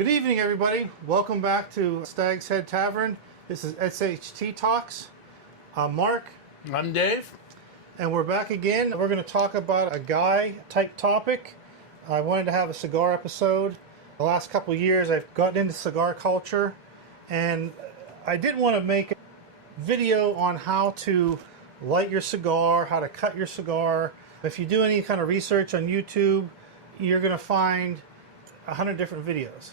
Good evening, everybody. Welcome back to StagsHead Tavern. This is SHT Talks. I'm Mark. I'm Dave. And we're back again. We're going to talk about a guy type topic. I wanted to have a cigar episode. The last couple of years, I've gotten into cigar culture, and I did want to make a video on how to light your cigar, how to cut your cigar. If you do any kind of research on YouTube, you're going to find 100 different videos.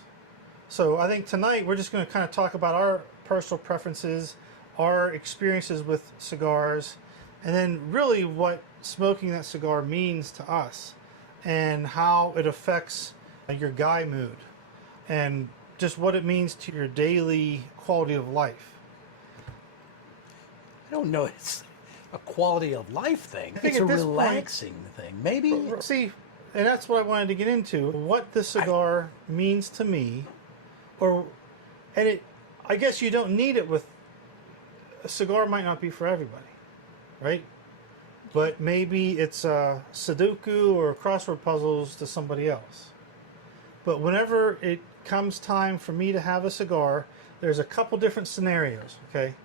So I think tonight we're just going to kind of talk about our personal preferences, our experiences with cigars, and then really what smoking that cigar means to us and how it affects your guy mood and just what it means to your daily quality of life. I don't know. It's a quality of life thing. I think It's a at this relaxing thing. Maybe. See, and that's what I wanted to get into. What the cigar means to me, I guess you don't need it with a cigar. Might not be for everybody, right? But maybe it's a Sudoku or crossword puzzles to somebody else. But whenever it comes time for me to have a cigar, there's a couple different scenarios. Okay,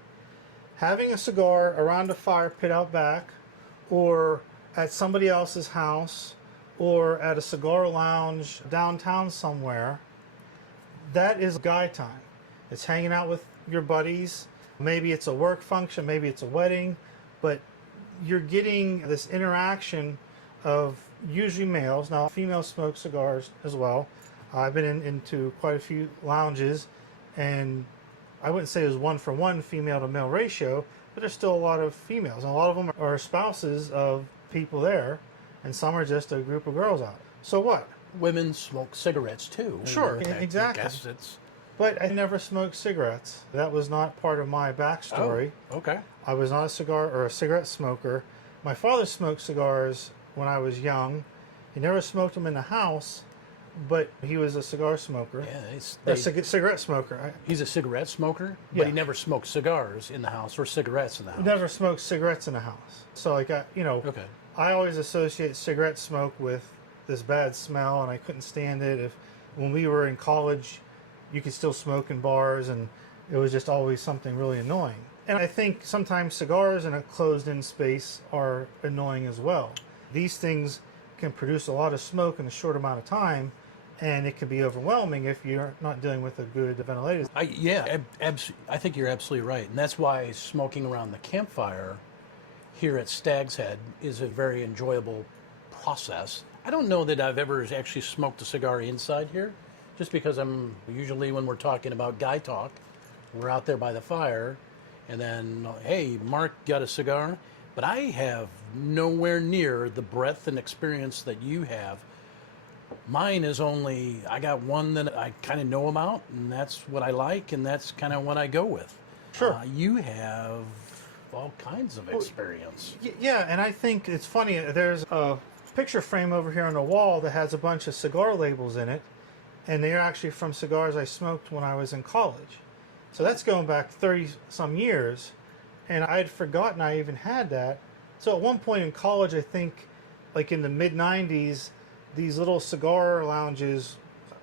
having a cigar around a fire pit out back, or at somebody else's house, or at a cigar lounge downtown somewhere, that is guy time. It's hanging out with your buddies. Maybe it's a work function, maybe it's a wedding, but you're getting this interaction of usually males. Now, females smoke cigars as well. I've been into quite a few lounges, and I wouldn't say it was 1-for-1 female to male ratio, but there's still a lot of females, and a lot of them are spouses of people there, and some are just a group of girls out. So what? Women smoke cigarettes too. Sure, I exactly. guess it's... But I never smoked cigarettes. That was not part of my backstory. Oh, okay. I was not a cigar or a cigarette smoker. My father smoked cigars when I was young. He never smoked them in the house, but he was a cigar smoker. Yeah, Cigarette smoker. He's a cigarette smoker, Yeah. but he never smoked cigars in the house or cigarettes in the house. Never smoked cigarettes in the house. So okay. I always associate cigarette smoke with this bad smell, and I couldn't stand it. When we were in college, you could still smoke in bars, and it was just always something really annoying. And I think sometimes cigars in a closed-in space are annoying as well. These things can produce a lot of smoke in a short amount of time, and it can be overwhelming if you're not dealing with a good ventilator. I think you're absolutely right, and that's why smoking around the campfire here at StagsHead is a very enjoyable process. I don't know that I've ever actually smoked a cigar inside here, just because I'm usually, when we're talking about guy talk, we're out there by the fire, and then, hey, Mark, got a cigar? But I have nowhere near the breadth and experience that you have. Mine is I got one that I kind of know about, and that's what I like, and that's kind of what I go with. Sure. You have all kinds of experience. Yeah, and I think it's funny. There's a picture frame over here on the wall that has a bunch of cigar labels in it, and they're actually from cigars I smoked when I was in college. So that's going back 30-some years, and I had forgotten I even had that. So at one point in college, I think, like in the mid-'90s, these little cigar lounges,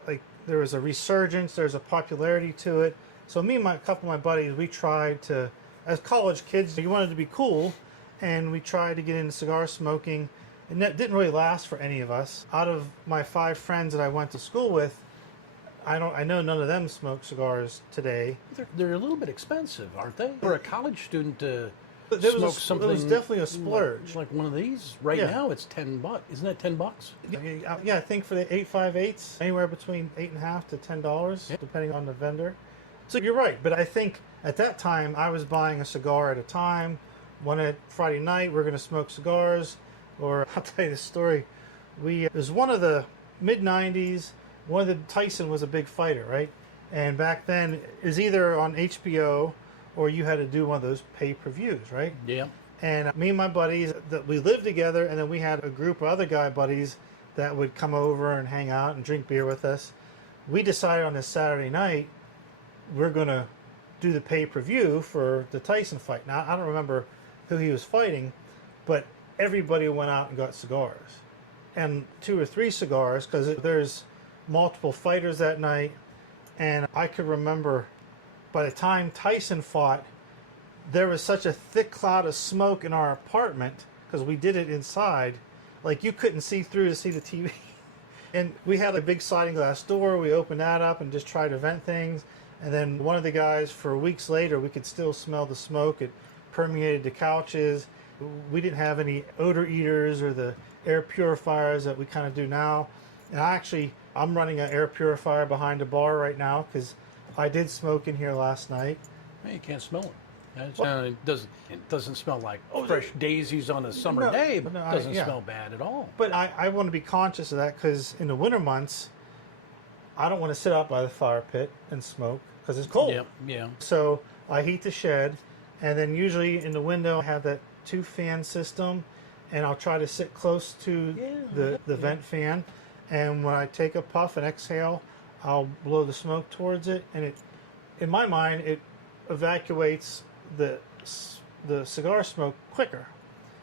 like there was a resurgence, there's a popularity to it. So me and a couple of my buddies, we tried to, as college kids, you wanted to be cool, and we tried to get into cigar smoking, and that didn't really last for any of us. Out of my 5 friends that I went to school with, I know none of them smoke cigars today. They're a little bit expensive, aren't they? For a college student to It something. was definitely a splurge. Like one of these right now, it's $10. Isn't it $10? Yeah, I think for the 858s, anywhere between $8.50 to $10, depending on the vendor. So you're right, but I think at that time I was buying a cigar at a time. One at Friday night, we're going to smoke cigars. Or I'll tell you the story. It was one of the mid-'90s. Tyson was a big fighter, right? And back then, it was either on HBO or you had to do one of those pay-per-views, right? Yeah. And me and my buddies, that we lived together, and then we had a group of other guy buddies that would come over and hang out and drink beer with us. We decided on this Saturday night, we're going to do the pay-per-view for the Tyson fight. Now, I don't remember who he was fighting, but everybody went out and got cigars. And 2 or 3 cigars, because there's multiple fighters that night, And I could remember by the time Tyson fought, there was such a thick cloud of smoke in our apartment because we did it inside. Like you couldn't see through to see the TV. And we had a big sliding glass door. We opened that up and just tried to vent things. And then one of the guys, for weeks later, we could still smell the smoke. It permeated the couches. We didn't have any odor eaters or the air purifiers that we kind of do now. And I'm running an air purifier behind the bar right now because I did smoke in here last night. Hey, you can't smell it. It doesn't smell like fresh daisies on a summer day, but it doesn't smell bad at all. But I want to be conscious of that because in the winter months, I don't want to sit out by the fire pit and smoke because it's cold. Yeah. So I heat the shed, and then usually in the window I have that 2-fan system, and I'll try to sit close to the vent fan. And when I take a puff and exhale, I'll blow the smoke towards it, and in my mind, it evacuates the cigar smoke quicker.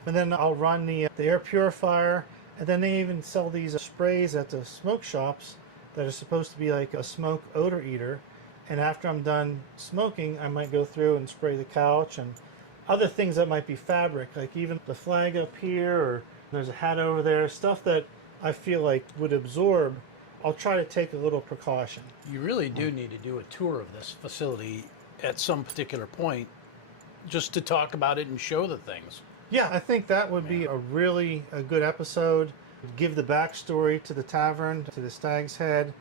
And then I'll run the air purifier, and then they even sell these sprays at the smoke shops that are supposed to be like a smoke odor eater. And after I'm done smoking, I might go through and spray the couch and other things that might be fabric, like even the flag up here, or there's a hat over there, stuff that I feel like would absorb. I'll try to take a little precaution. You really do need to do a tour of this facility at some particular point just to talk about it and show the things. Yeah, I think that would be a good episode. Give the backstory to the Tavern, to the Stag's Head,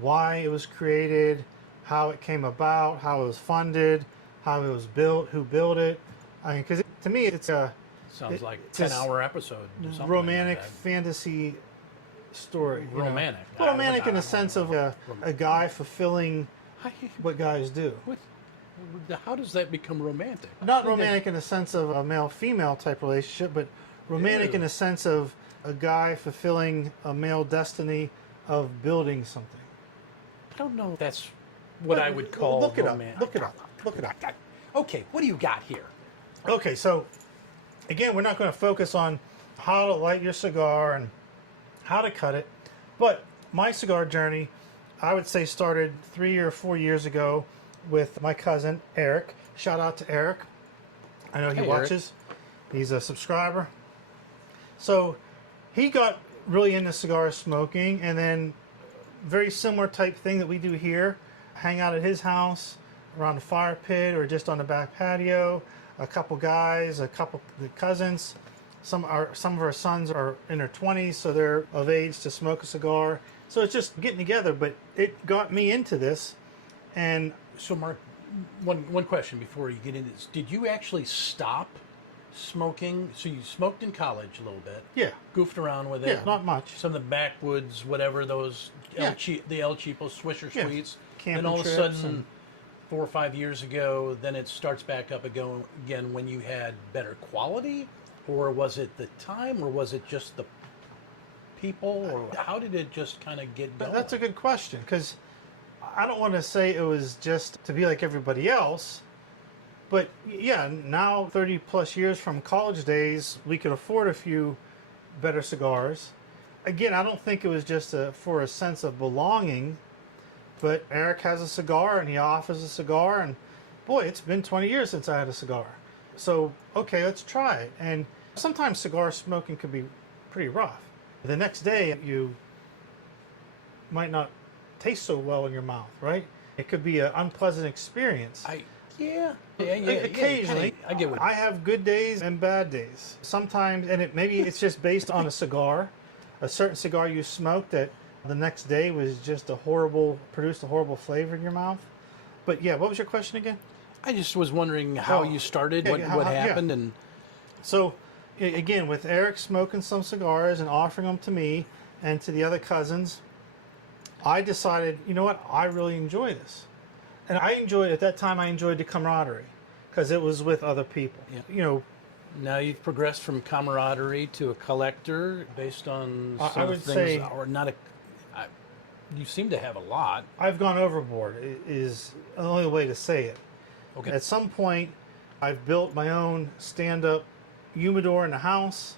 why it was created, how it came about, how it was funded, how it was built, who built it. I mean, because to me, it's sounds like a 10-hour episode. Romantic fantasy story. Romantic. Romantic in the sense of a guy fulfilling what guys do. How does that become romantic? Not romantic in the sense of a male-female type relationship, but romantic in the sense of a guy fulfilling a male destiny of building something. I don't know if that's what I would call romantic. Look it up. Okay, what do you got here? Okay, so again, we're not going to focus on how to light your cigar and how to cut it, but my cigar journey, I would say, started 3 or 4 years ago with my cousin Eric. Shout out to Eric. I know he watches. Eric. He's a subscriber. So he got really into cigar smoking, and then very similar type thing that we do here. Hang out at his house around the fire pit or just on the back patio. A couple guys, a couple cousins. Some of our sons are in their 20s, so they're of age to smoke a cigar. So it's just getting together, but it got me into this. And so, Mark, one question before you get into this. Did you actually stop smoking? So you smoked in college a little bit. Yeah. Goofed around with it. Yeah, not much. Some of the backwoods, whatever, those Yeah. the El Cheapo Swisher Sweets. Camping and all of a trips sudden, 4 or 5 years ago, then it starts back up again when you had better quality? Or was it the time, or was it just the people, or how did it just kind of get going? That's a good question, because I don't want to say it was just to be like everybody else, but yeah, now 30 plus years from college days, we could afford a few better cigars. Again, I don't think it was just for a sense of belonging, but Eric has a cigar and he offers a cigar, and boy, it's been 20 years since I had a cigar. So, okay, let's try it. And sometimes cigar smoking can be pretty rough. The next day, you might not taste so well in your mouth, right? It could be an unpleasant experience. Occasionally, I get what I have good days and bad days. Sometimes, and maybe it's just based on a cigar, a certain cigar you smoked that the next day was just produced a horrible flavor in your mouth. But yeah, what was your question again? I just was wondering how you started, what happened, and so again, with Eric smoking some cigars and offering them to me and to the other cousins, I decided, you know what, I really enjoy this. And I enjoyed the camaraderie because it was with other people. Yeah. You know, now you've progressed from camaraderie to a collector based on some I would things, say, or not a. You seem to have a lot. I've gone overboard is the only way to say it. Okay. At some point, I've built my own stand-up humidor in the house.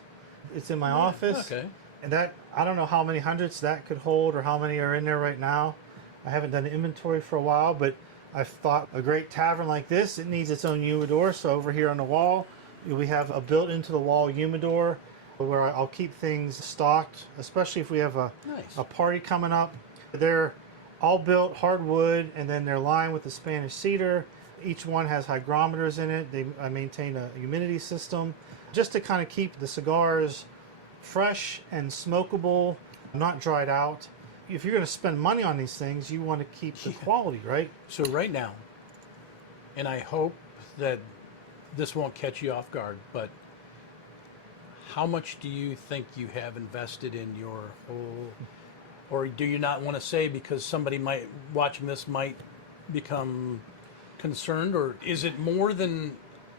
It's in my office. Okay. And that, I don't know how many hundreds that could hold or how many are in there right now. I haven't done inventory for a while, but I've thought a great tavern like this, it needs its own humidor. So over here on the wall, we have a built into the wall humidor where I'll keep things stocked, especially if we have a party coming up. They're all built hardwood, and then they're lined with the Spanish cedar. Each one has hygrometers in it. I maintain a humidity system just to kind of keep the cigars fresh and smokable, not dried out. If you're going to spend money on these things, you want to keep the quality, right? So right now, and I hope that this won't catch you off guard, but how much do you think you have invested in your whole, or do you not want to say because somebody might watching this might become concerned, or is it more than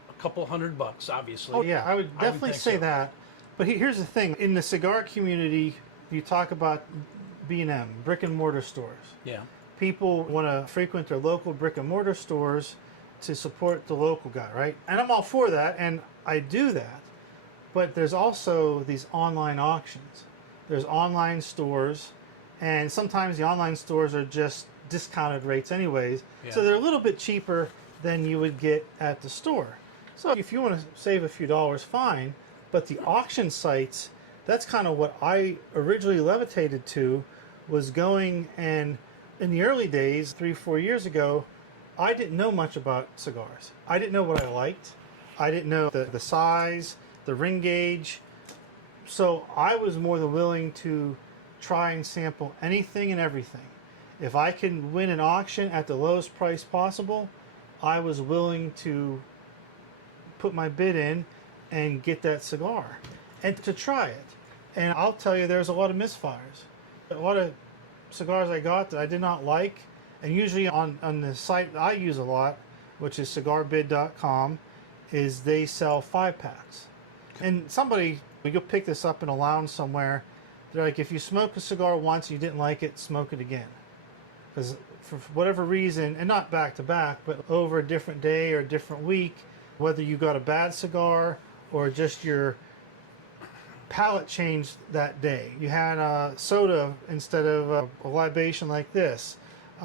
a couple $100, obviously? Oh yeah, I would definitely say so. that. But here's the thing: in the cigar community, you talk about B&M, brick and mortar stores. Yeah. People want to frequent their local brick and mortar stores to support the local guy, right? And I'm all for that, and I do that. But there's also these online auctions. There's online stores, and sometimes the online stores are just discounted rates anyways. Yeah. So they're a little bit cheaper than you would get at the store. So if you want to save a few dollars, fine. But the auction sites, that's kind of what I originally levitated to, was going, and in the early days, 3-4 years ago, I didn't know much about cigars. I didn't know what I liked. I didn't know the size, the ring gauge. So I was more than willing to try and sample anything and everything. If I can win an auction at the lowest price possible, I was willing to put my bid in and get that cigar and to try it. And I'll tell you, there's a lot of misfires. A lot of cigars I got that I did not like, and usually on the site I use a lot, which is cigarbid.com, is they sell 5-packs. And somebody, we go pick this up in a lounge somewhere, they're like, if you smoke a cigar once and you didn't like it, smoke it again. Because for whatever reason, and not back to back, but over a different day or a different week, whether you got a bad cigar or just your palate changed that day. You had a soda instead of a libation like this.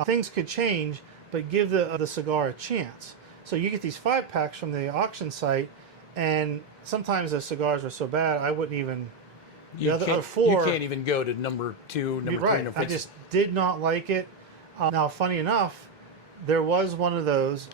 Things could change, but give the cigar a chance. So you get these 5-packs from the auction site, and sometimes the cigars are so bad I wouldn't even. The other 4. You can't even go to number 2, number 3, right. number 4. I just did not like it. Now, funny enough, there was one of those.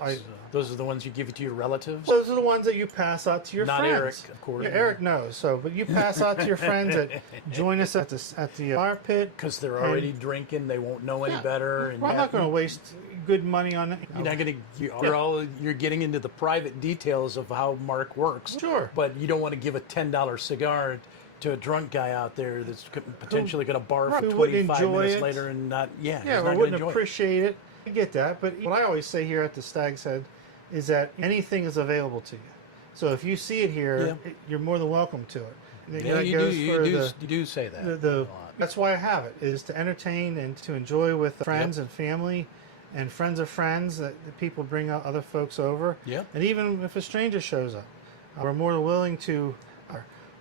Those are the ones you give to your relatives? Those are the ones that you pass out to your Not friends. Eric, of course. Yeah, Eric knows. So, but you pass out to your friends that join us at the fire pit. Because they're already drinking, they won't know any better. And Well, I'm not going to waste good money on that. You're not going to. You're getting into the private details of how Mark works. Sure. But you don't want to give a $10 cigar to a drunk guy out there that's potentially going to barf who wouldn't 25 enjoy minutes it. later and not. Yeah. Yeah, or wouldn't appreciate it. I get that, but what I always say here at the StagsHead is that anything is available to you. So if you see it here, you're more than welcome to it. Yeah, you do say that. That's why I have it, is to entertain and to enjoy with friends and family and friends of friends, that people bring out other folks over. Yep. And even if a stranger shows up, we're more than willing to.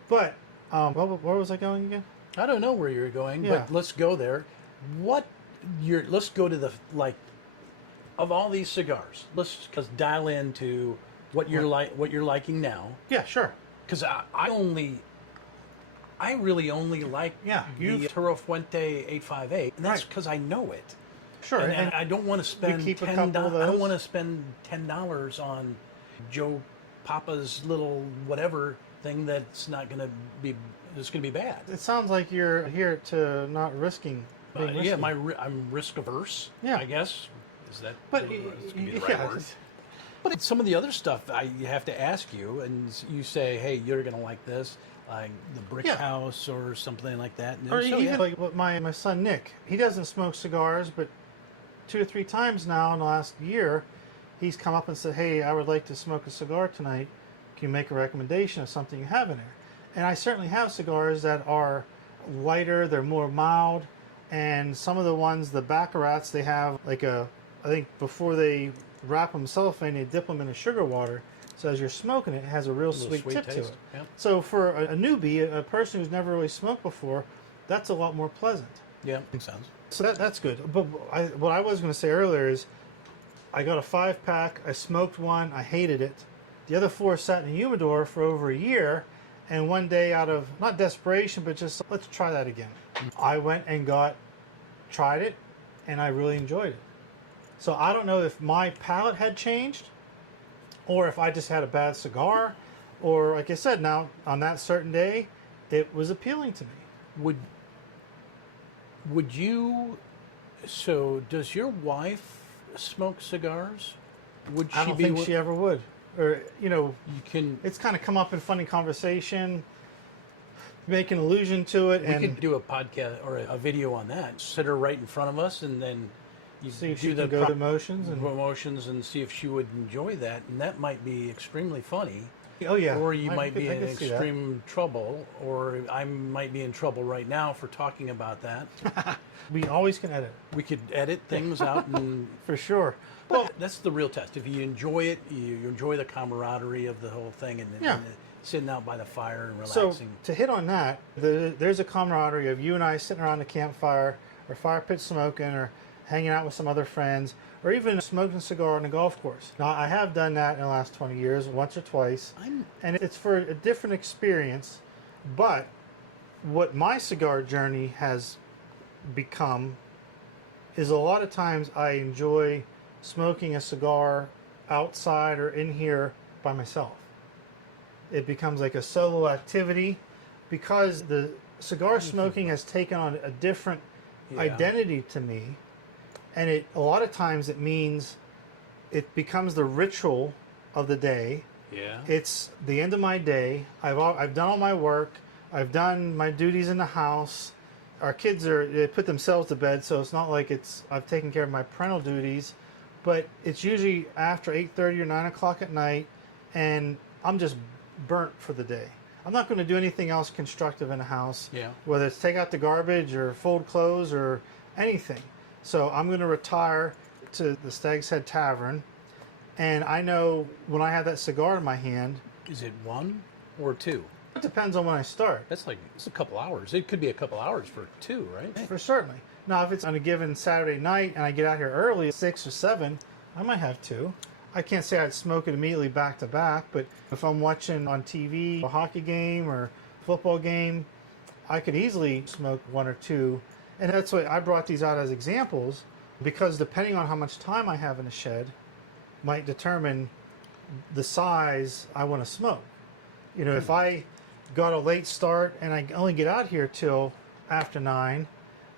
But where was I going again? I don't know where you're going, but let's go there. Let's go to the, of all these cigars, let's dial into what you're liking now. Yeah, sure. Because I really only like the Toro Fuente 858, and that's because I know it. Sure. And I don't want to spend keep a couple of those. I don't want to spend $10 on Joe Papa's little whatever thing that's not going to be. It's going to be bad. It sounds like you're here to not risking. Yeah, I'm risk averse. Yeah. I guess. Is that? But the right word? But some of the other stuff I have to ask you, and you say, "Hey, you're going to like this." Like the Brick House or something like that. Or even like my son Nick, he doesn't smoke cigars, but 2 or 3 times now in the last year, he's come up and said, "Hey, I would like to smoke a cigar tonight. Can you make a recommendation of something you have in there?" And I certainly have cigars that are lighter, they're more mild, and some of the ones, the Baccarats, they have I think before they wrap them cellophane, they dip them in a sugar water. So as you're smoking it, it has a real sweet tip taste. to it. Yeah. So for a newbie, a person who's never really smoked before, that's a lot more pleasant. Yeah, makes sense. So that's good. But what I was going to say earlier is I got a 5-pack. I smoked one. I hated it. The other 4 sat in the humidor for over a year. And one day, out of not desperation, but just let's try that again, I went and tried it, and I really enjoyed it. So I don't know if my palate had changed, or if I just had a bad cigar, or like I said, now on that certain day, it was appealing to me. Would you? So does your wife smoke cigars? Would she I don't think she ever would. Or, You can. it's kind of come up in funny conversation, make an allusion to it, We and could do a podcast or a video on that. Sit her right in front of us, and then you see if do she the can go to motions. And emotions and see if she would enjoy that, and that might be extremely funny. oh yeah, Or you I might could- be I in could see that. extreme trouble, or I might be in trouble right now for talking about that. We always can edit We could edit things out, and for sure. well, that's the real test. If you enjoy it, you enjoy the camaraderie of the whole thing, and, Yeah. and sitting out by the fire and So relaxing. to hit on that, there's a camaraderie of you and I sitting around the campfire, or fire pit smoking, or hanging out with some other friends, or even smoking a cigar on a golf course. Now I have done that in the last 20 years, once or twice, and it's for a different experience. But what my cigar journey has become is a lot of times I enjoy smoking a cigar outside or in here by myself. It becomes like a solo activity because the cigar smoking has taken on a different Yeah. identity to me, and a lot of times it means it becomes the ritual of the day. Yeah. It's the end of my day. I've done all my work. I've done my duties in the house. Our kids they put themselves to bed, so it's not like I've taken care of my parental duties. But it's usually after 8:30 or 9 o'clock at night, and I'm just burnt for the day. I'm not going to do anything else constructive in the house, Yeah. whether it's take out the garbage or fold clothes or anything. So I'm going to retire to the StagsHead Tavern, and I know when I have that cigar in my hand, Is it 1 or 2? it depends on when I start. It's a couple hours. It could be a couple hours for 2, right? For certainly. Now, if it's on a given Saturday night and I get out here early at 6 or 7, I might have 2. I can't say I'd smoke it immediately back to back, but if I'm watching on TV a hockey game or football game, I could easily smoke 1 or 2. And that's why I brought these out as examples, because depending on how much time I have in the shed might determine the size I want to smoke. You know, if I got a late start and I only get out here till after 9,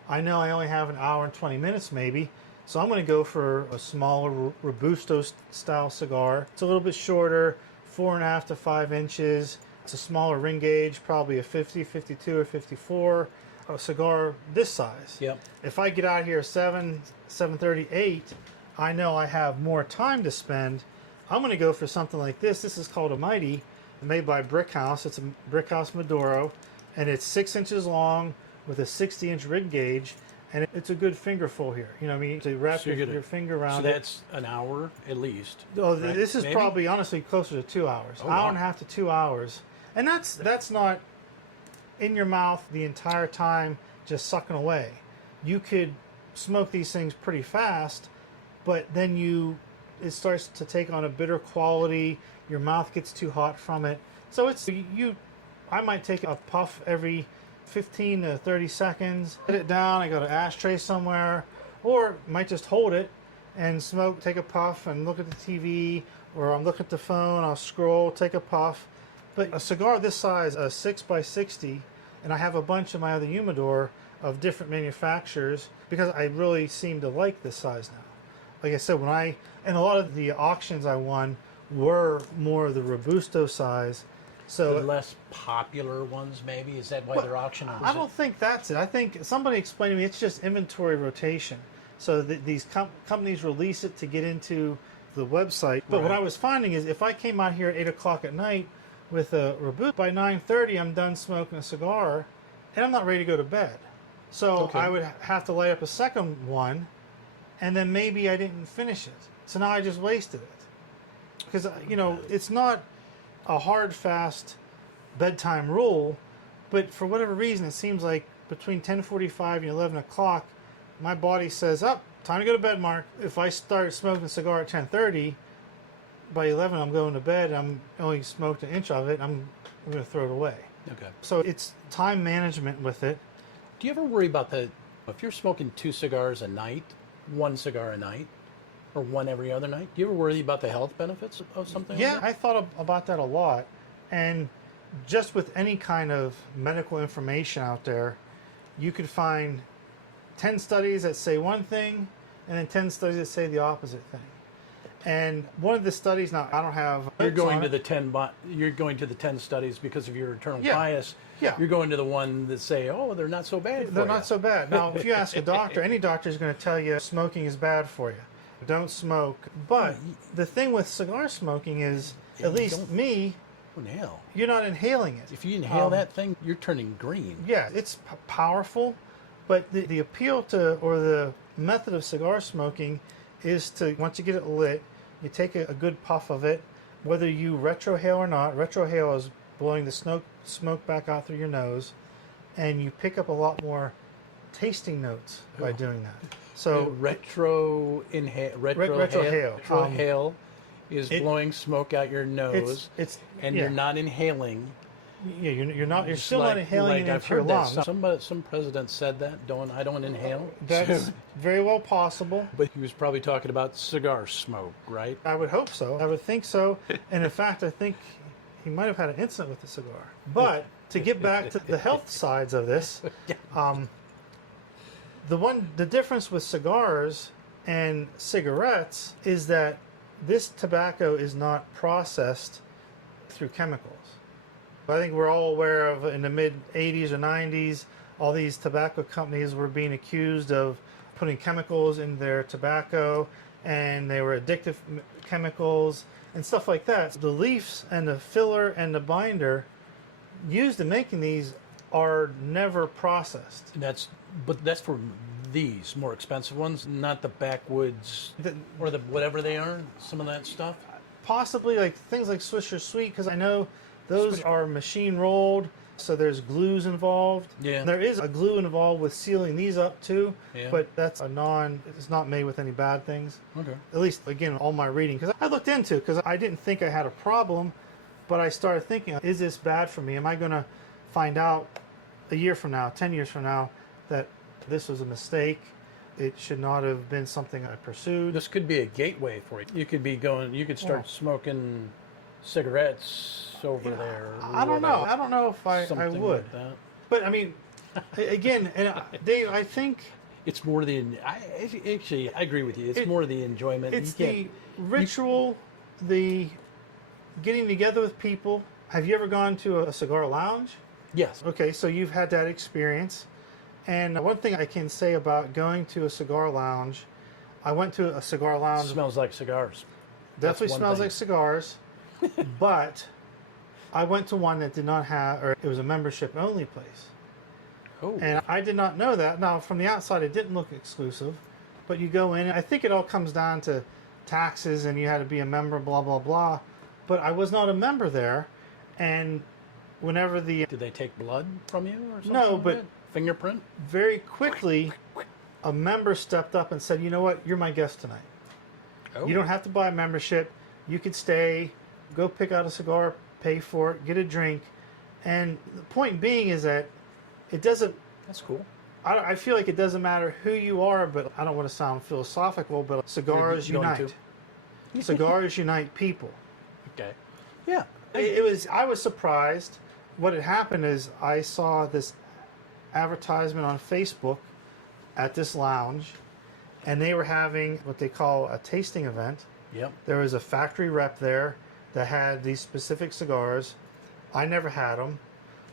I know I only have an hour and 20 minutes maybe, so I'm going to go for a smaller Robusto style cigar. It's a little bit shorter, 4.5 to 5 inches. It's a smaller ring gauge, probably a 50, 52, or 54. A cigar this size. Yep. If I get out here 7, 7:30, 8, I know I have more time to spend. I'm going to go for something like this. This is called a Mighty, made by Brickhouse. It's a Brickhouse Maduro, and it's 6 inches long with a 60-inch rig gauge, and it's a good fingerful here. You know what I mean? To wrap So your finger around So it. that's an hour at least. Oh, right? this is Maybe? probably honestly closer to 2 hours. Oh, Hour wow. and a half to 2 hours. And that's not in your mouth the entire time just sucking away. You could smoke these things pretty fast, but then it starts to take on a bitter quality. Your mouth gets too hot from it. So I might take a puff every 15 to 30 seconds, put it down, I got an ashtray somewhere, or might just hold it and smoke, take a puff and look at the TV, or I'm looking at the phone, I'll scroll, take a puff. But a cigar this size, a 6x60, and I have a bunch in my other humidor of different manufacturers because I really seem to like this size now. Like I said, and a lot of the auctions I won were more of the Robusto size. So The less popular ones, maybe? Is that why they're auctioned? I don't think that's it. I think somebody explained to me it's just inventory rotation. So these companies release it to get into the website. But what Right. I was finding is if I came out here at 8 o'clock at night with a Robusto, by 9:30 I'm done smoking a cigar and I'm not ready to go to bed. So Okay. I would have to light up a second one, and then maybe I didn't finish it. So now I just wasted it. Because, it's not a hard, fast bedtime rule, but for whatever reason, it seems like between 10:45 and 11 o'clock, my body says, "Up, time to go to bed, Mark." If I start smoking a cigar at 10:30, by 11 I'm going to bed. I'm only smoked an inch of it. I'm going to throw it away. Okay. So it's time management with it. Do you ever worry about if you're smoking 2 cigars a night, 1 cigar a night, or 1 every other night? Do you ever worry about the health benefits of something Yeah, like that? I thought about that a lot. And just with any kind of medical information out there, you could find 10 studies that say one thing and then 10 studies that say the opposite thing. And one of the studies, now I don't have. You're going notes to on it. you're going to the 10 studies because of your eternal Yeah. bias. Yeah. You're going to the one that say, "Oh, they're not so bad for They're you." not so bad. Now, if you ask a doctor, any doctor is going to tell you smoking is bad for you. Don't smoke. But the thing with cigar smoking is, Yeah, at you least don't- me, Inhale. you're not inhaling it. If you inhale that thing, you're turning green. Yeah, it's powerful, but the appeal to, or the method of cigar smoking is to, once you get it lit, you take a good puff of it, whether you retrohale or not. Retrohale is blowing the smoke back out through your nose, and you pick up a lot more tasting notes by doing that. So retrohale is blowing smoke out your nose, and yeah. you're not inhaling. Yeah, you're not. You're Just still not inhaling it I've into your heard that lungs. some president said that. I don't inhale. That's very well possible. But he was probably talking about cigar smoke, right? I would hope so. I would think so. And in fact, I think he might have had an incident with the cigar. But to get back to the health sides of this, the difference with cigars and cigarettes is that this tobacco is not processed through chemicals. I think we're all aware of, in the mid 80s or 90s, all these tobacco companies were being accused of putting chemicals in their tobacco, and they were addictive chemicals and stuff like that. The leaves and the filler and the binder used in making these are never processed. That's for these more expensive ones, not the backwoods or the whatever they are. Some of that stuff. Possibly like things like Swisher Sweet, because I know those are machine rolled, so there's glues involved. Yeah. There is a glue involved with sealing these up too, Yeah. but that's it's not made with any bad things. Okay. At least, again, all my reading, because I looked into it, because I didn't think I had a problem, but I started thinking, is this bad for me? Am I going to find out a year from now, 10 years from now, that this was a mistake? It should not have been something I pursued. This could be a gateway for you. You could start smoking cigarettes over there. I don't know. I don't know if I Something would. like that. But I mean, again, and Dave, I think It's more I agree with you. It's more the enjoyment. it's the ritual, the getting together with people. Have you ever gone to a cigar lounge? Yes. Okay, so you've had that experience. And one thing I can say about going to a cigar lounge, I went to a cigar lounge. Smells like cigars. Definitely That's one smells thing. like cigars. But I went to one that did not have, or it was a membership only place. Oh. And I did not know that. Now, from the outside, it didn't look exclusive. But you go in, I think it all comes down to taxes and you had to be a member, blah, blah, blah. But I was not a member there. And whenever Did they take blood from you or something? No, like but- that? Fingerprint? very quickly, a member stepped up and said, you know what, you're my guest tonight. Oh. You don't have to buy a membership. You could stay, go pick out a cigar, pay for it, get a drink. And the point being is that it doesn't, That's cool. I feel like it doesn't matter who you are, but I don't want to sound philosophical, but cigars You're going unite. Cigars unite people. Okay. Yeah. I was surprised. What had happened is I saw this advertisement on Facebook at this lounge, and they were having what they call a tasting event. Yep. There was a factory rep there that had these specific cigars. I never had them.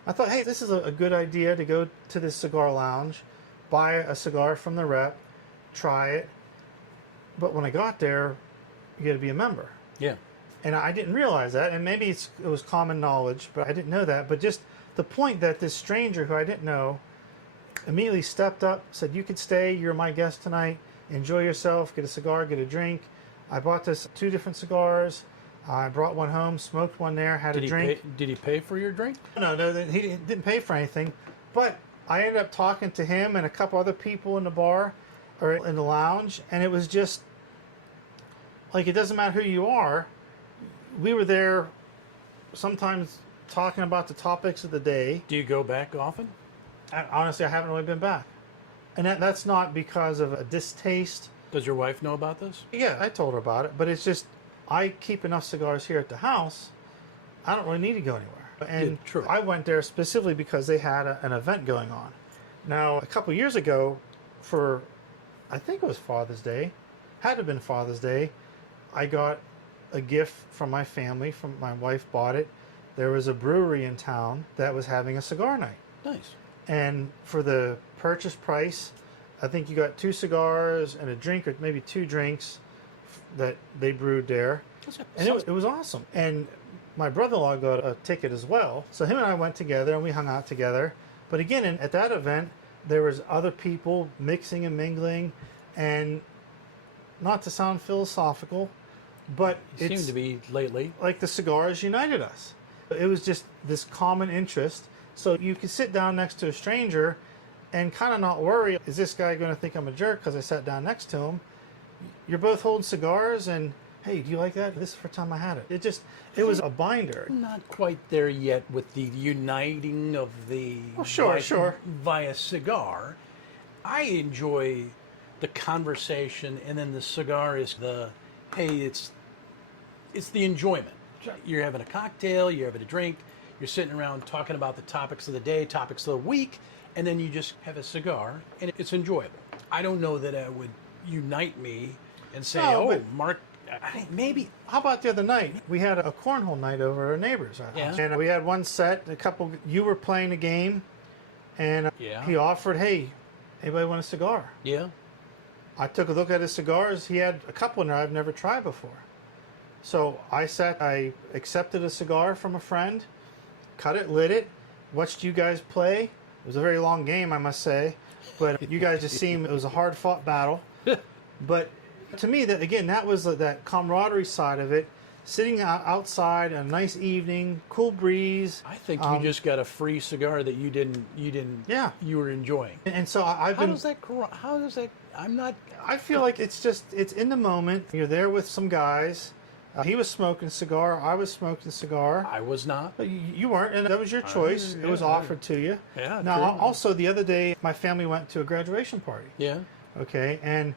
I thought, hey, this is a good idea to go to this cigar lounge, buy a cigar from the rep, try it. But when I got there, you had to be a member. Yeah. And I didn't realize that, and maybe it was common knowledge, but I didn't know that. But just the point that this stranger who I didn't know immediately stepped up, said, you could stay, you're my guest tonight, enjoy yourself, get a cigar, get a drink. I bought this 2 different cigars. I brought one home, smoked one there, had a drink. Did he pay for your drink? No, he didn't pay for anything. But I ended up talking to him and a couple other people in the bar, or in the lounge, and it was just like, it doesn't matter who you are. We were there sometimes talking about the topics of the day. Do you go back often? Honestly, I haven't really been back. And that's not because of a distaste. Does your wife know about this? Yeah, I told her about it, but it's just, I keep enough cigars here at the house. I don't really need to go anywhere. And Yeah, true. I went there specifically because they had an event going on. Now, a couple years ago, for, I think it was Father's Day, had to have been Father's Day, I got a gift from my family. From my wife bought it. There was a brewery in town that was having a cigar night. Nice. And for the purchase price, I think you got 2 cigars and a drink, or maybe 2 drinks that they brewed there. And it was awesome. And my brother-in-law got a ticket as well. So him and I went together and we hung out together. But again, at that event, there was other people mixing and mingling. And not to sound philosophical, but It seemed to be lately. like the cigars united us. It was just this common interest. So you could sit down next to a stranger and kind of not worry, is this guy going to think I'm a jerk because I sat down next to him? You're both holding cigars and, hey, do you like that? This is the first time I had it. It was a binder. Not quite there yet with the uniting of the Sure. via cigar. I enjoy the conversation, and then the cigar is the, hey, it's the enjoyment. You're having a cocktail, you're having a drink, you're sitting around talking about the topics of the day, topics of the week, and then you just have a cigar, and it's enjoyable. I don't know that it would unite me and say, No, oh, but- Mark, maybe. How about the other night? We had a cornhole night over at our neighbor's house. Yeah. And we had one set, you were playing a game, and Yeah. he offered, hey, anybody want a cigar? Yeah. I took a look at his cigars. He had a couple in there I've never tried before. So I accepted a cigar from a friend, cut it, lit it, watched you guys play. It was a very long game, I must say, but you guys just seemed, it was a hard-fought battle. But to me, that was that camaraderie side of it, sitting outside on a nice evening, cool breeze. I think you just got a free cigar that you didn't. Yeah. You were enjoying. And so I've How been. does that? I'm not. I feel like it's in the moment. You're there with some guys. He was smoking a cigar. I was smoking a cigar. I was not. But you weren't, and that was your choice. It was offered to you. Yeah. Now, true. also the other day, my family went to a graduation party. Yeah. Okay, and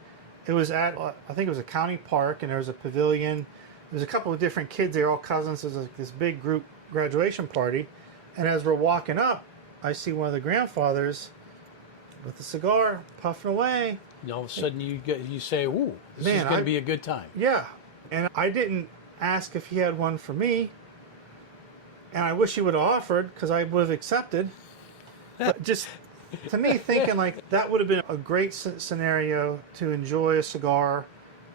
it was at, I think it was a county park, and there was a pavilion. There's a couple of different kids there, all cousins. There's this big group graduation party, and as we're walking up, I see one of the grandfathers with a cigar puffing away. And all of a sudden, you say, "Ooh, this is Man, going to be a good time." Yeah, and I didn't ask if he had one for me, and I wish he would have offered because I would have accepted. But just to me, thinking like that would have been a great scenario to enjoy a cigar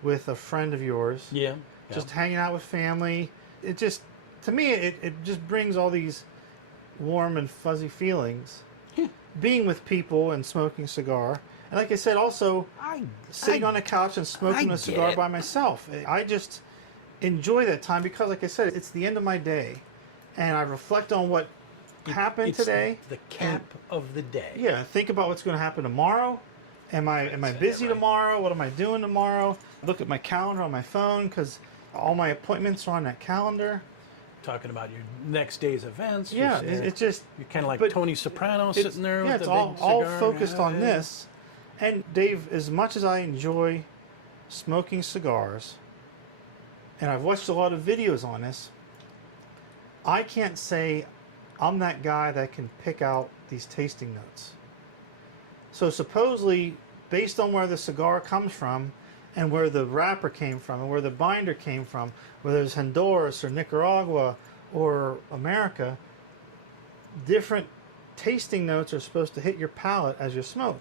with a friend of yours. Yeah. Just hanging out with family. It just, to me, it just brings all these warm and fuzzy feelings. Being with people and smoking a cigar. And like I said, also sitting on a couch and smoking a cigar by myself. I just enjoy that time because, like I said, it's the end of my day. And I reflect on what happened It's today. the cap of the day. Yeah, think about what's going to happen tomorrow. Am I busy tomorrow? What am I doing tomorrow? Look at my calendar on my phone because all my appointments are on that calendar. Talking about your next day's events. Yeah, it's just you're kind of like but Tony Soprano sitting there. Yeah, with it's a big all cigar. focused on Yeah. this. And Dave, as much as I enjoy smoking cigars, and I've watched a lot of videos on this, I can't say I'm that guy that can pick out these tasting notes. So supposedly, based on where the cigar comes from, and where the wrapper came from, and where the binder came from, whether it's Honduras or Nicaragua or America, different tasting notes are supposed to hit your palate as you smoke.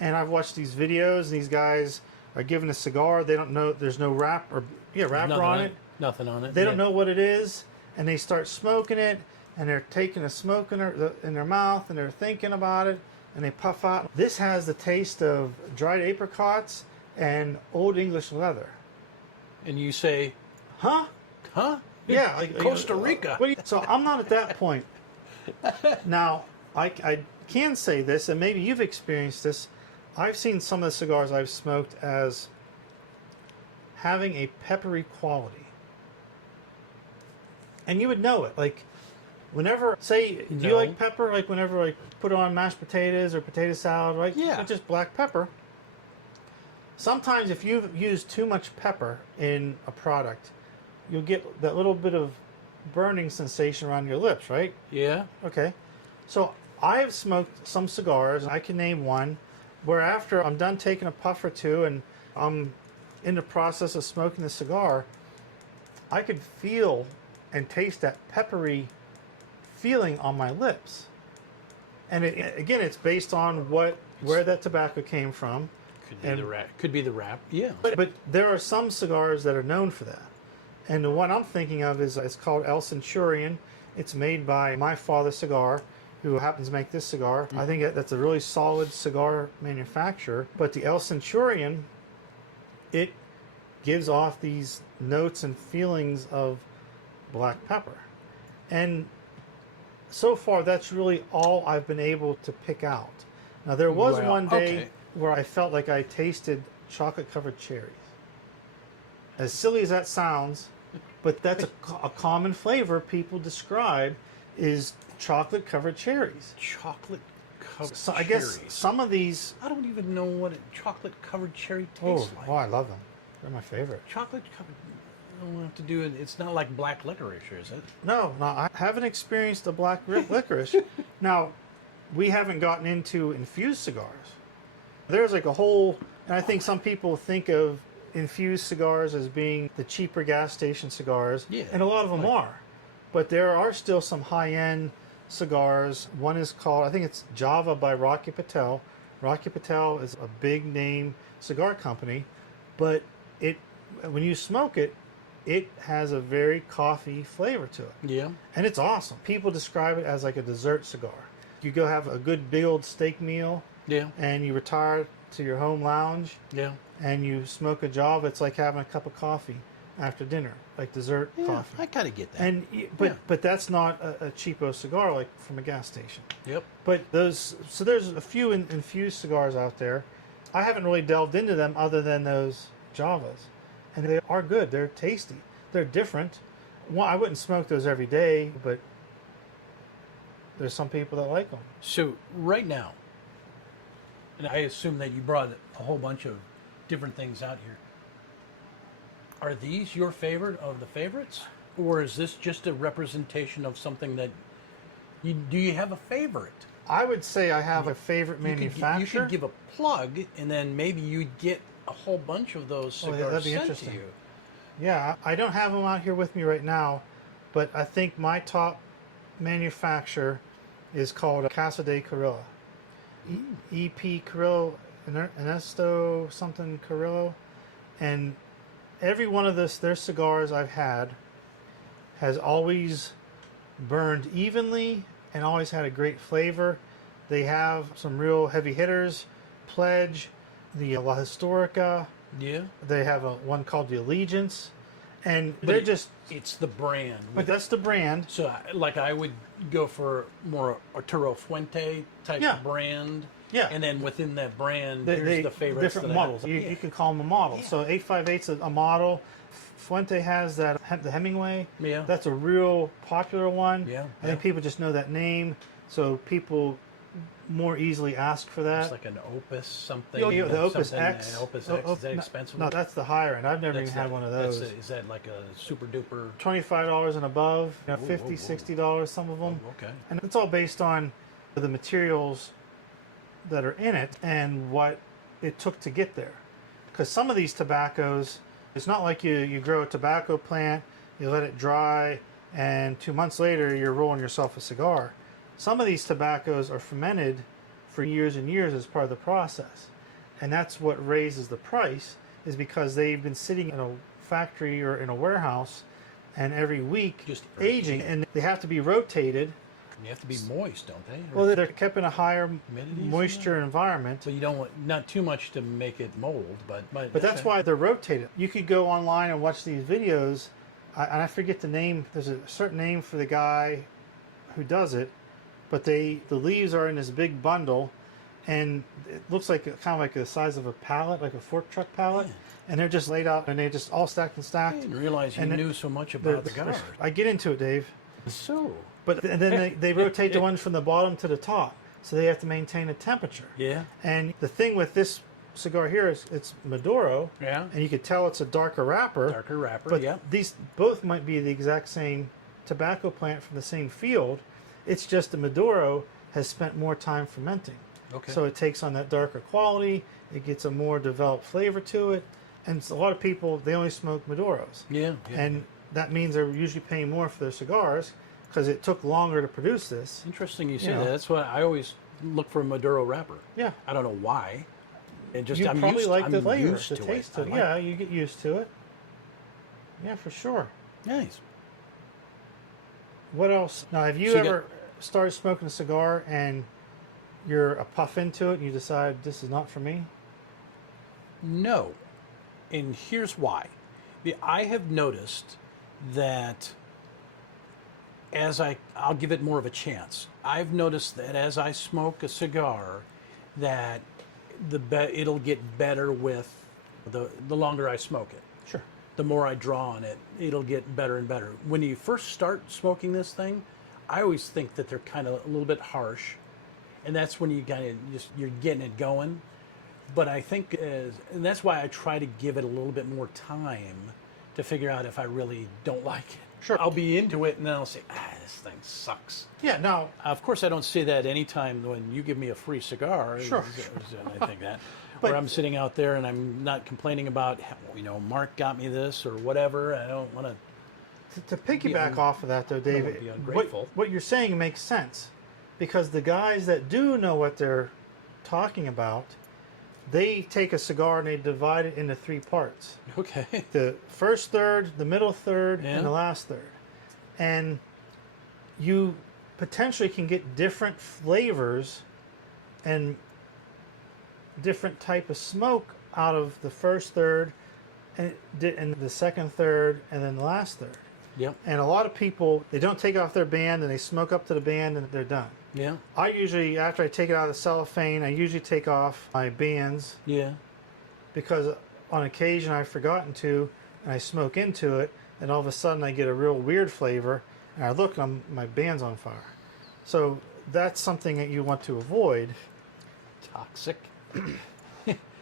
And I've watched these videos, and these guys are given a cigar. They don't know, there's no wrapper on it. Nothing on it. They don't know what it is, and they start smoking it, and they're taking a smoke in their mouth, and they're thinking about it, and they puff out. This has the taste of dried apricots and Old English leather. And you say, Huh? huh? Yeah. Like, Costa Rica. So I'm not at that point. Now, I can say this, and maybe you've experienced this. I've seen some of the cigars I've smoked as having a peppery quality. And you would know it. Like, whenever, say, do you No. like pepper? Like, whenever, like, put it on mashed potatoes or potato salad, right? Yeah. It's just black pepper. Sometimes if you use too much pepper in a product, you'll get that little bit of burning sensation around your lips, right? Yeah. Okay. So I've smoked some cigars, and I can name one, where after I'm done taking a puff or two and I'm in the process of smoking the cigar, I could feel and taste that peppery feeling on my lips. And again, it's based on where that tobacco came from. Could be the wrap. Could be the wrap. Yeah. But there are some cigars that are known for that. And the one I'm thinking of is it's called El Centurion. It's made by My Father Cigar, who happens to make this cigar. I think that's a really solid cigar manufacturer. But the El Centurion, it gives off these notes and feelings of black pepper. And so far, that's really all I've been able to pick out. Now, there was Well, one day okay. where I felt like I tasted chocolate-covered cherries. As silly as that sounds, but that's a common flavor people describe is chocolate-covered cherries. Chocolate covered So I cherries. guess some of these... I don't even know what a chocolate covered cherry Oh, tastes like. I love them. They're my favorite. Chocolate covered. I don't have to do it. It's not like black licorice, is it? No, I haven't experienced a black licorice. Now, we haven't gotten into infused cigars. There's like a whole, and I think some people think of infused cigars as being the cheaper gas station cigars, Yeah, and a lot of them like- are. But there are still some high-end cigars. One is called, I think it's Java by Rocky Patel. Rocky Patel is a big name cigar company, but when you smoke it, it has a very coffee flavor to it. Yeah. And it's awesome. People describe it as like a dessert cigar. You go have a good big old steak meal Yeah. and you retire to your home lounge Yeah. and you smoke a Java. It's like having a cup of coffee after dinner, like dessert Yeah. coffee. I kind of get that. And Yeah. but that's not a cheapo cigar like from a gas station. Yep. But there's a few infused cigars out there. I haven't really delved into them other than those Javas, and they are good. They're tasty. They're different. Well, I wouldn't smoke those every day, but there's some people that like them. So right now, and I assume that you brought a whole bunch of different things out here. Are these your favorite of the favorites, or is this just a representation of something that do you have a favorite? I would say I have a favorite You manufacturer. could give a plug, and then maybe you'd get a whole bunch of those Oh, yeah, cigars that'd be sent interesting. to you. Yeah, I don't have them out here with me right now, but I think my top manufacturer is called Casa de Carrillo. EP Carrillo, Ernesto something Carrillo. And every one of their cigars I've had has always burned evenly and always had a great flavor. They have some real heavy hitters, Pledge, the La Historica. Yeah, They have one called the Allegiance, and But they're it- just. it's the brand. But that's the brand. So, like, I would go for more Arturo Fuente type Yeah. brand. Yeah. And then within that brand, They- there's the favorites. different that I have. models. You, Yeah. you can call them a model. Yeah. So 858's a model. Fuente has that the Hemingway. Yeah. That's a real popular one. Yeah, I think yeah. people just know that name, so people more easily ask for that. It's like an Opus something. Oh, the Opus something, X. Opus Oh, X, is that no, expensive? No, that's the higher end. I've never even had one of those. Is that like a super duper? $25 and above, Whoa, $50, whoa. $60, some of them. Oh, okay. And it's all based on the materials that are in it and what it took to get there. Because some of these tobaccos, it's not like you grow a tobacco plant, you let it dry, and 2 months later you're rolling yourself a cigar. Some of these tobaccos are fermented for years and years as part of the process. And that's what raises the price, is because they've been sitting in a factory or in a warehouse and every week Just aging, and they have to be rotated. You have to be moist, don't they? Well, they're kept in a higher Humidity or moisture environment, So you don't want not too much to make it mold, but but that's why they're rotated. You could go online and watch these videos, and I forget the name. There's a certain name for the guy who does it, but the leaves are in this big bundle, and it looks like kind of like the size of a pallet, like a fork truck pallet, and they're just laid out and they just all stacked and I stacked. didn't realize you And knew so much about cigars. I get into it, Dave. So, But and then they rotate the ones from the bottom to the top, so they have to maintain a temperature. yeah, And the thing with this cigar here is it's Maduro, yeah, and you could tell it's a darker wrapper. darker wrapper. But Yeah, these both might be the exact same tobacco plant from the same field. It's just the Maduro has spent more time fermenting. okay. So it takes on that darker quality. It gets a more developed flavor to it. And a lot of people, they only smoke Maduros. yeah, And that means they're usually paying more for their cigars because it took longer to produce this. Interesting you say know. that. That's why I always look for a Maduro wrapper. Yeah. I don't know why. It just You I'm probably used, like I'm the flavor, used the to taste it. of it. I Yeah, you get used to it. Yeah, for sure. Nice. What else? Now, have you So you ever started smoking a cigar and you're a puff into it and you decide this is not for me? No. And here's why. I have noticed that I'll give it more of a chance. I've noticed that as I smoke a cigar, that it'll get better with the longer I smoke it. Sure. The more I draw on it, it'll get better and better. When you first start smoking this thing, I always think that they're kind of a little bit harsh, and that's when you kind of you're getting it going. But I think, and that's why I try to give it a little bit more time to figure out if I really don't like it. Sure. I'll be into it, and then I'll say, this thing sucks. Yeah, now, Of course, I don't say that anytime when you give me a free cigar. Sure. I think that. But- where I'm sitting out there and I'm not complaining about, Mark got me this or whatever. I don't want to. to piggyback off of that, though, David, be ungrateful. what you're saying makes sense because the guys that do know what they're talking about, they take a cigar and they divide it into three parts. Okay. The first third, the middle third, Yeah. and the last third. And you potentially can get different flavors and different type of smoke out of the first third and the second third and then the last third. Yep. And a lot of people, they don't take off their band and they smoke up to the band and they're done. Yeah. I usually, after I take it out of the cellophane, I usually take off my bands Yeah. because on occasion I've forgotten to and I smoke into it and all of a sudden I get a real weird flavor and I look and my band's on fire. So that's something that you want to avoid. Toxic.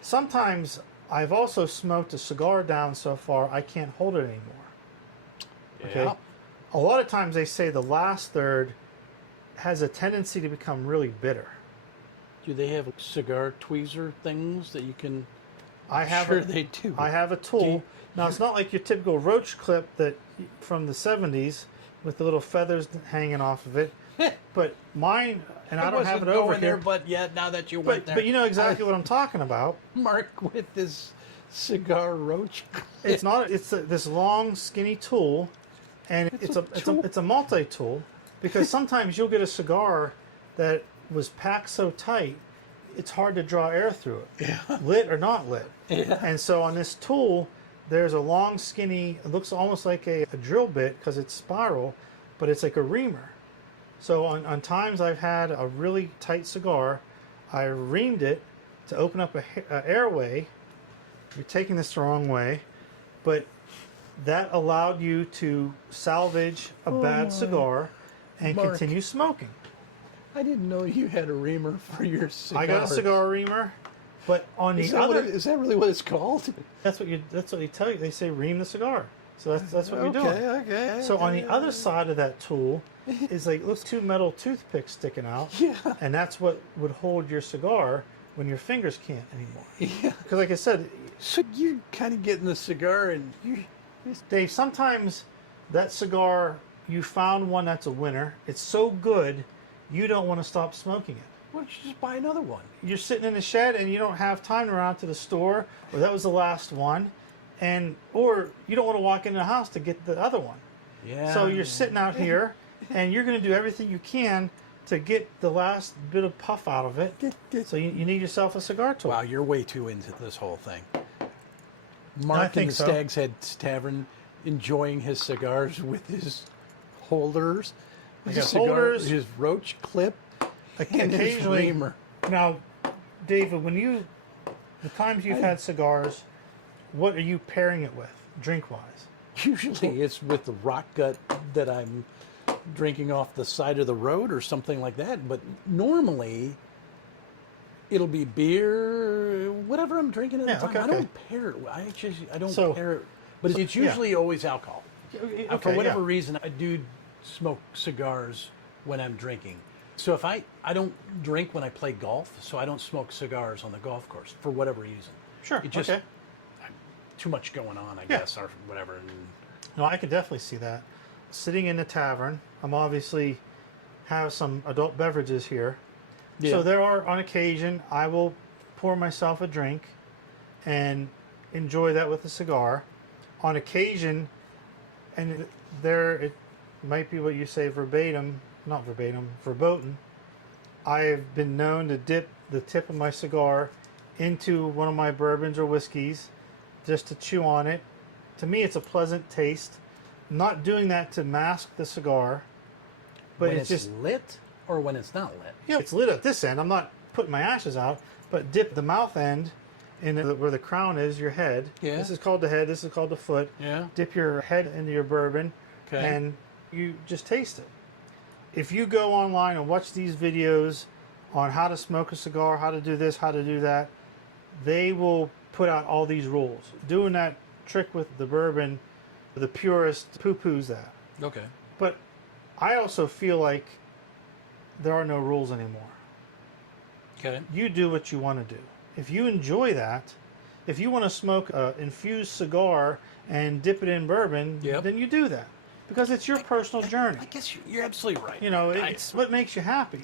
Sometimes I've also smoked a cigar down so far I can't hold it anymore. Okay. Yeah. A lot of times they say the last third has a tendency to become really bitter. Do they have cigar tweezer things that you can? I have sure a, they do. I have a tool. Now it's not like your typical roach clip that from the 70s with the little feathers hanging off of it, but mine, and I don't have it over there, here. but yeah, now that you went there, But you know exactly what I'm talking about. Mark with this cigar roach. It's not. It's this long, skinny tool, and It's a it's a multi tool, because sometimes you'll get a cigar that was packed so tight, it's hard to draw air through it, Yeah. lit or not lit. Yeah. And so on this tool, there's a long, skinny. It looks almost like a drill bit because it's spiral, but it's like a reamer. So on times I've had a really tight cigar, I reamed it to open up a airway. You're taking this the wrong way, but that allowed you to salvage a bad cigar and Mark. continue smoking. I didn't know you had a reamer for your cigar. I got a cigar reamer, but on the other, Is that really what it's called? that's what they tell you. They say ream the cigar. So that's what you're doing. Okay. So on the other side of that tool is like looks two metal toothpicks sticking out, Yeah. and that's what would hold your cigar when your fingers can't anymore. Yeah. Because like I said, So you kind of get in the cigar and you. Dave, sometimes that cigar you found one that's a winner. It's so good, you don't want to stop smoking it. Why don't you just buy another one? You're sitting in the shed and you don't have time to run out to the store, or that was the last one, or you don't want to walk into the house to get the other one. Yeah. So you're sitting out here, and you're going to do everything you can to get the last bit of puff out of it. So you need yourself a cigar tool. Wow, you're way too into this whole thing. Mark in think the so. StagsHead Tavern enjoying his cigars with his holders. I His got holders. his roach clip, and his Occasionally, reamer. now David, the times you've had cigars, what are you pairing it with, drink-wise? Usually it's with the rock gut that I'm drinking off the side of the road or something like that. But normally it'll be beer, whatever I'm drinking at the time. okay, I okay. don't pair it. I don't pair it. But it's usually always alcohol. Okay, For whatever reason, I do smoke cigars when I'm drinking. So if I don't drink when I play golf, so I don't smoke cigars on the golf course for whatever reason. Sure, It just, okay. too much going on, I guess, or whatever. And No, I could definitely see that. Sitting in the tavern, I'm obviously have some adult beverages here. Yeah. So there are, on occasion, I will pour myself a drink and enjoy that with a cigar. On occasion, and there it might be what you say verbatim, not verbatim, verboten. I've been known to dip the tip of my cigar into one of my bourbons or whiskeys just to chew on it. To me, it's a pleasant taste. I'm not doing that to mask the cigar, but when it's just lit or when it's not lit. yeah, it's lit at this end. I'm not putting my ashes out, but dip the mouth end in where the crown is, your head. Yeah. This is called the head. This is called the foot. Yeah. Dip your head into your bourbon, Okay. and you just taste it. If you go online and watch these videos on how to smoke a cigar, how to do this, how to do that, they will put out all these rules. Doing that trick with the bourbon, the purist poo-poos that. Okay. But I also feel like there are no rules anymore. Okay. You do what you want to do. If you enjoy that, if you want to smoke an infused cigar and dip it in bourbon, Yep. then you do that. Because it's your personal journey. I guess you're absolutely right. You know, it's what makes you happy.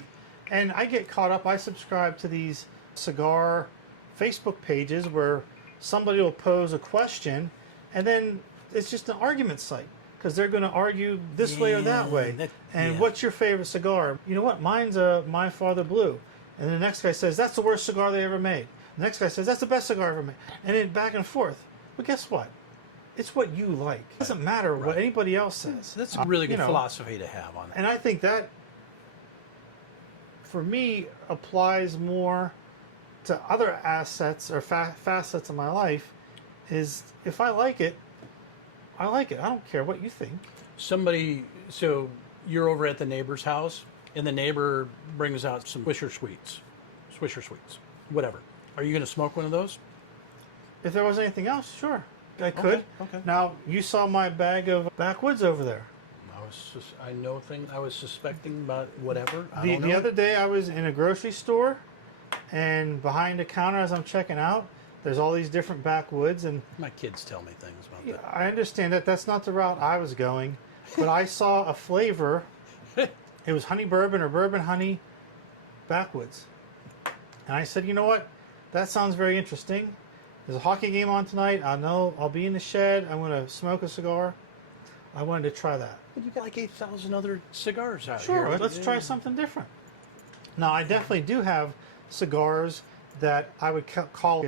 And I get caught up, I subscribe to these cigar Facebook pages where somebody will pose a question and then it's just an argument site because they're going to argue this way or that way. And what's your favorite cigar? You know what? Mine's a My Father Blue. And the next guy says, that's the worst cigar they ever made. The next guy says, that's the best cigar ever made. And then back and forth. But guess what? It's what you like. It doesn't matter what anybody else says. That's a really good you know, philosophy to have on it. And I think that, for me, applies more to other assets or facets of my life. Is if I like it, I like it. I don't care what you think. So you're over at the neighbor's house, and the neighbor brings out some Swisher Sweets, whatever. Are you going to smoke one of those? If there was anything else, sure, I could. Okay. Now, you saw my bag of backwoods over there. I was suspecting about whatever. The other day, I was in a grocery store, and behind the counter, as I'm checking out, there's all these different backwoods, and My kids tell me things about that. I understand that that's not the route I was going, but I saw a flavor. It was honey bourbon or bourbon honey backwoods. And I said, you know what? That sounds very interesting. There's a hockey game on tonight. I know I'll be in the shed. I'm going to smoke a cigar. I wanted to try that. But you got like 8,000 other cigars out Sure, here. let's try something different. Now, I definitely do have cigars that I would call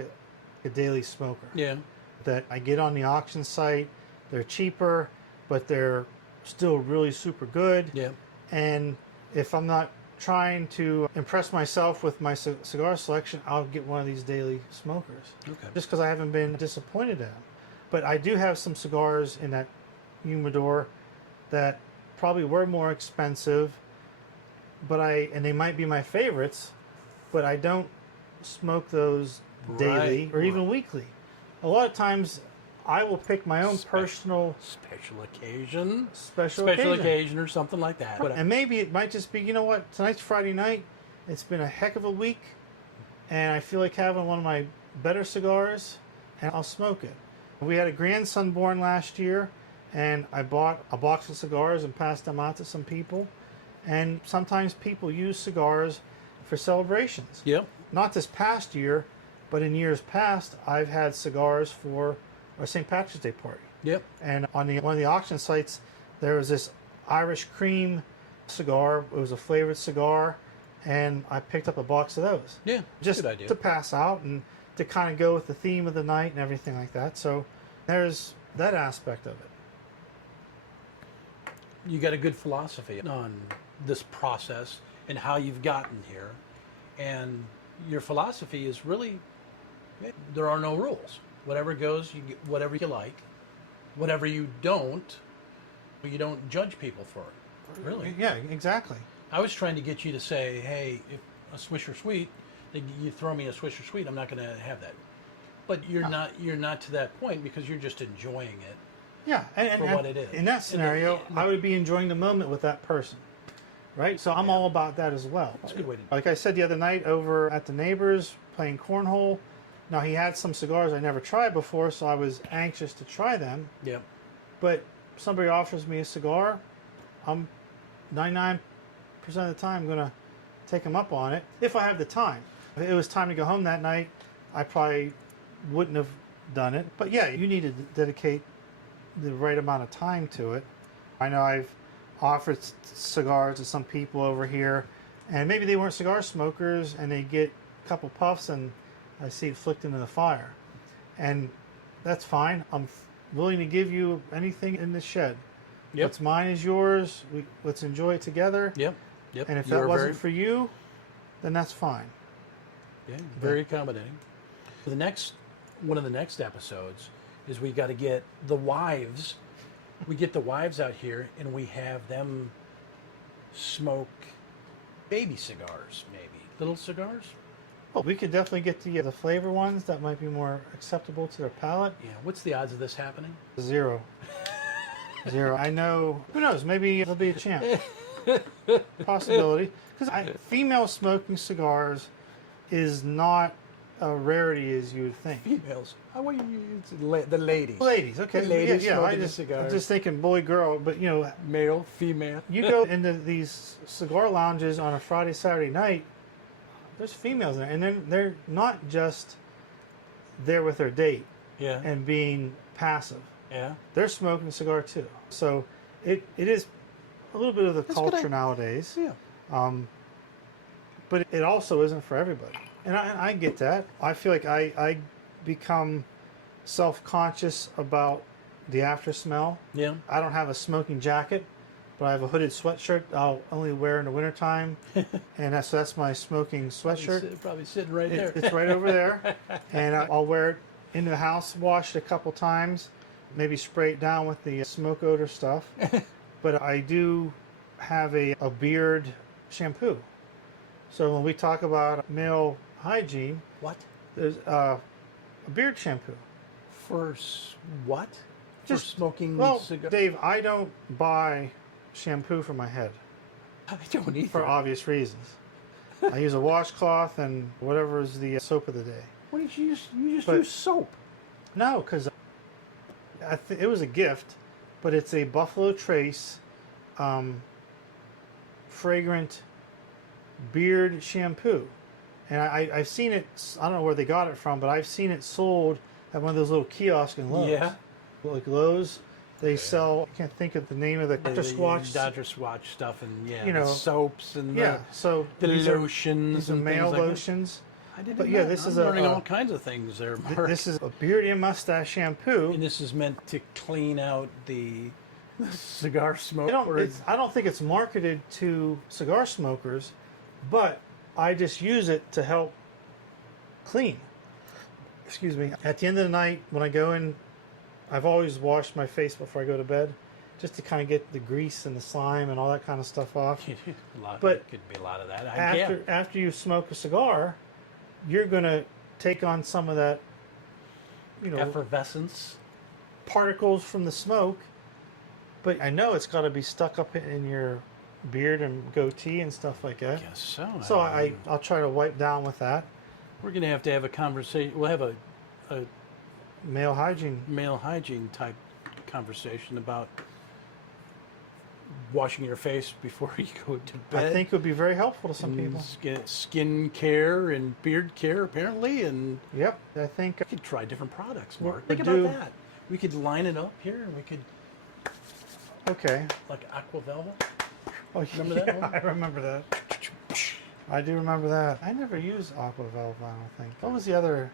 a daily smoker. Yeah. That I get on the auction site. They're cheaper, but they're still really super good. Yeah. And if I'm not trying to impress myself with my cigar selection, I'll get one of these daily smokers. Okay. Just because I haven't been disappointed in them. But I do have some cigars in that humidor that probably were more expensive, and they might be my favorites, but I don't smoke those daily or even weekly. A lot of times I will pick my own personal special occasion or something like that. And maybe it might just be, you know what, tonight's Friday night, it's been a heck of a week, and I feel like having one of my better cigars, and I'll smoke it. We had a grandson born last year, and I bought a box of cigars and passed them out to some people. And sometimes people use cigars for celebrations. Yep. Not this past year, but in years past, I've had cigars for our St. Patrick's Day party. Yep. And on one of the auction sites, there was this Irish cream cigar. It was a flavored cigar, and I picked up a box of those. Yeah, just good idea. to pass out and to kind of go with the theme of the night and everything like that. So there's that aspect of it. You got a good philosophy on this process and how you've gotten here. And your philosophy is really there are no rules. Whatever goes, you get whatever you like. Whatever you don't judge people for it. Really? Yeah, exactly. I was trying to get you to say, hey, if a Swisher Sweet, then you throw me a Swisher Sweet, I'm not going to have that. But you're not to that point because you're just enjoying it. Yeah, for what it is. In that scenario, I would be enjoying the moment with that person, right? So I'm all about that as well. That's a good way to do it. Like I said the other night over at the neighbors playing cornhole. Now he had some cigars I never tried before, so I was anxious to try them. Yeah. But somebody offers me a cigar, I'm 99% of the time going to take them up on it if I have the time. If it was time to go home that night, I probably wouldn't have done it. But yeah, you need to dedicate the right amount of time to it. I know I've offered cigars to some people over here, and maybe they weren't cigar smokers, and they get a couple puffs, and I see it flicked into the fire. And that's fine. I'm willing to give you anything in this shed. Yep. What's mine is yours. Let's enjoy it together. Yep. And if that wasn't for you, then that's fine. Yeah, very accommodating. One of the next episodes is we got to get the wives. We get the wives out here and we have them smoke baby cigars, maybe little cigars. Well, we could definitely get the flavor ones that might be more acceptable to their palate. Yeah. What's the odds of this happening? 0. 0. I know. Who knows? Maybe there'll be a chance. Possibility. Because female smoking cigars is not a rarity as you would think. Females. How would you use the ladies? Ladies, okay. The ladies yeah, smoking I'm cigars. just thinking boy, girl, but Male, female. you go into these cigar lounges on a Friday, Saturday night, there's females there, and then they're not just there with their date Yeah. and being passive. Yeah. They're smoking a cigar too. So it is a little bit of the That's culture good. nowadays. Yeah. But it also isn't for everybody. And I get that. I feel like I become self-conscious about the after smell. Yeah. I don't have a smoking jacket, but I have a hooded sweatshirt I'll only wear in the wintertime. And that's my smoking sweatshirt. Probably sitting right there. It's right over there. And I'll wear it in the house, wash it a couple times, maybe spray it down with the smoke odor stuff. But I do have a beard shampoo. So when we talk about male hygiene, What? there's a beard shampoo. For what? Just- for smoking Well, cigars? Dave, I don't buy shampoo for my head I don't either. for obvious reasons. I use a washcloth and whatever is the soap of the day. What did you use? You just But- use soap. No, because it was a gift, but it's a Buffalo Trace fragrant beard shampoo. And I've seen it, I don't know where they got it from, but I've seen it sold at one of those little kiosks in Lowe's. Yeah. Like Lowe's, they sell, I can't think of the name of the Dr. Squatch. Dr. Squatch stuff, and You the know, soaps and Yeah, so the these lotions these are and male things like that. lotions. I didn't But know yeah, that. this I'm is learning a all kinds of things there, Mark. This is a beard and mustache shampoo. And this is meant to clean out the cigar smoke. I don't think it's marketed to cigar smokers, but I just use it to help clean. Excuse me. At the end of the night, when I go in, I've always washed my face before I go to bed, just to kind of get the grease and the slime and all that kind of stuff off. But could be a lot of that. After you smoke a cigar, you're going to take on some of that, Effervescence. particles from the smoke. But I know it's got to be stuck up in your beard and goatee and stuff like that. I guess so. So I'll try to wipe down with that. We're going to have a conversation. We'll have a Male hygiene. male hygiene type conversation about washing your face before you go to bed. I think it would be very helpful to some people. Skin care and beard care, apparently, and Yep, I think. we could try different products, We'll Mark. Think do- about that. We could line it up here, and we could, Okay. like Aqua Velva. Oh, Remember yeah, that one? I remember that. I do remember that. I never used Aqua Velva, I don't think. What was the other?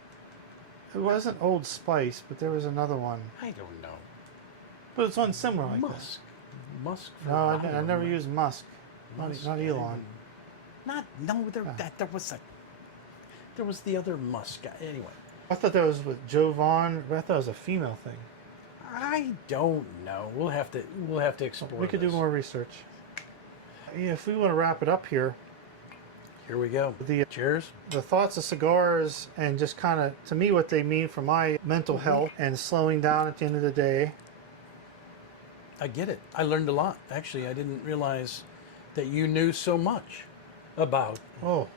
It wasn't Old Spice, but there was another one. I don't know. But it's one similar like Musk. Musk. that. No, I never used Musk. Not Elon. No, there was a. there was the other Musk guy. Anyway, I thought that was with Joe Vaughn, but I thought it was a female thing. I don't know. We'll have to explore. We could do this. more research. Yeah, if we want to wrap it up here, Here we go. Cheers. the thoughts of cigars and just kind of, to me, what they mean for my mental health and slowing down at the end of the day. I get it. I learned a lot. Actually, I didn't realize that you knew so much about. Oh,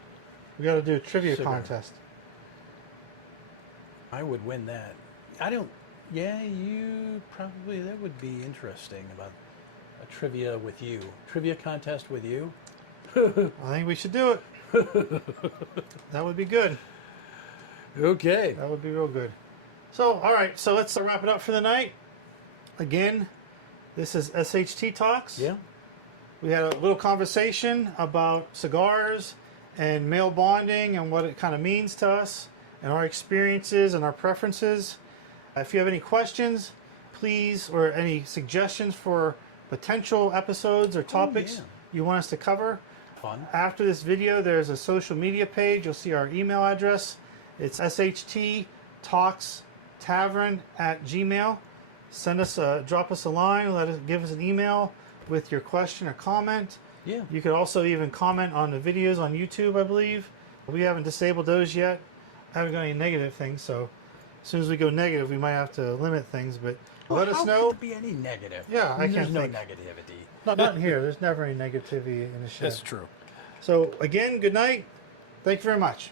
we got to do a trivia Cigar. contest. I would win that. I don't. Yeah, you probably. That would be interesting about a trivia with you. Trivia contest with you. I think we should do it. That would be good. Okay. That would be real good. So, all right. So let's wrap it up for the night. Again, this is SHT Talks. Yeah. We had a little conversation about cigars and male bonding and what it kind of means to us and our experiences and our preferences. If you have any questions, please, or any suggestions for potential episodes or topics yeah. you want us to cover, Fun. after this video, there's a social media page. You'll see our email address. It's shttalkstavern@gmail. Send us drop us a line. Give us an email with your question or comment. Yeah. You could also even comment on the videos on YouTube, I believe. We haven't disabled those yet. I haven't got any negative things, so as soon as we go negative, we might have to limit things. But let us know. How could there be any negative? Yeah, I There's can't no think. negativity. Not in here. There's never any negativity in the show. That's true. So again, good night. Thank you very much.